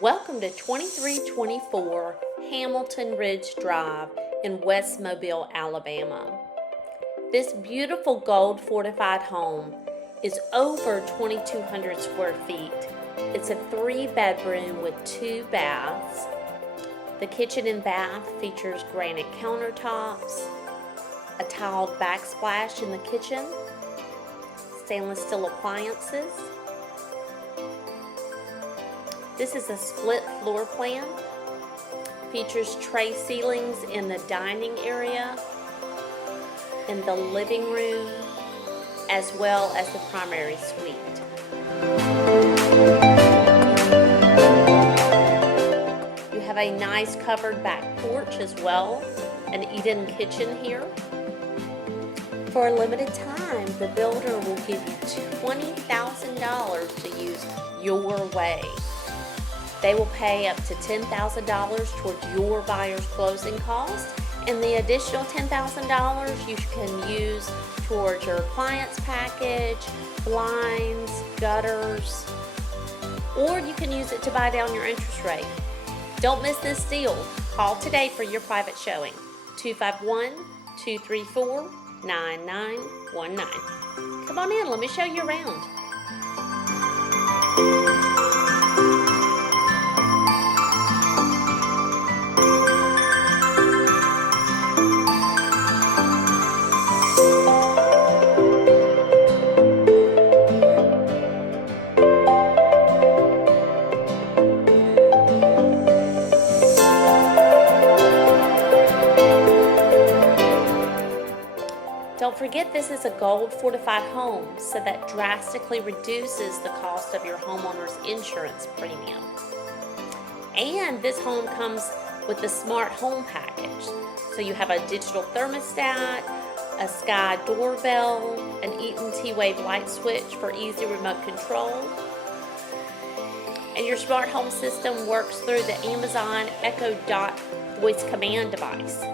Welcome to 2324 Hamilton Ridge Drive in West Mobile, Alabama. This beautiful gold fortified home is over 2,200 square feet. It's a 3-bedroom with 2 baths. The kitchen and bath features granite countertops, a tiled backsplash in the kitchen, stainless steel appliances. This is a split floor plan. Features tray ceilings in the dining area, in the living room, as well as the primary suite. You have a nice covered back porch as well, an eat-in kitchen here. For a limited time, the builder will give you $20,000 to use your way. They will pay up to $10,000 towards your buyer's closing costs, and the additional $10,000 you can use towards your appliance package, blinds, gutters, or you can use it to buy down your interest rate. Don't miss this deal. Call today for your private showing. 251-234-9919. Come on in, let me show you around. Don't forget, this is a gold fortified home, so that drastically reduces the cost of your homeowner's insurance premium. And this home comes with the smart home package. So you have a digital thermostat, a Sky doorbell, an Eaton T-Wave light switch for easy remote control. And your smart home system works through the Amazon Echo Dot voice command device.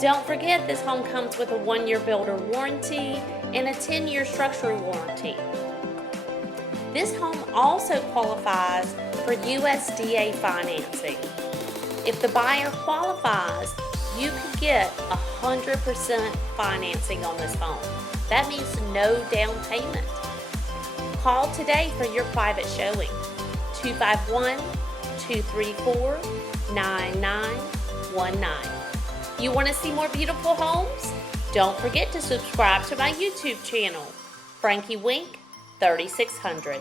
Don't forget, this home comes with a 1-year builder warranty and a 10-year structural warranty. This home also qualifies for USDA financing. If the buyer qualifies, you could get 100% financing on this home. That means no down payment. Call today for your private showing. 251-234-9919. You want to see more beautiful homes? Don't forget to subscribe to my YouTube channel, Frankie Wink 3600.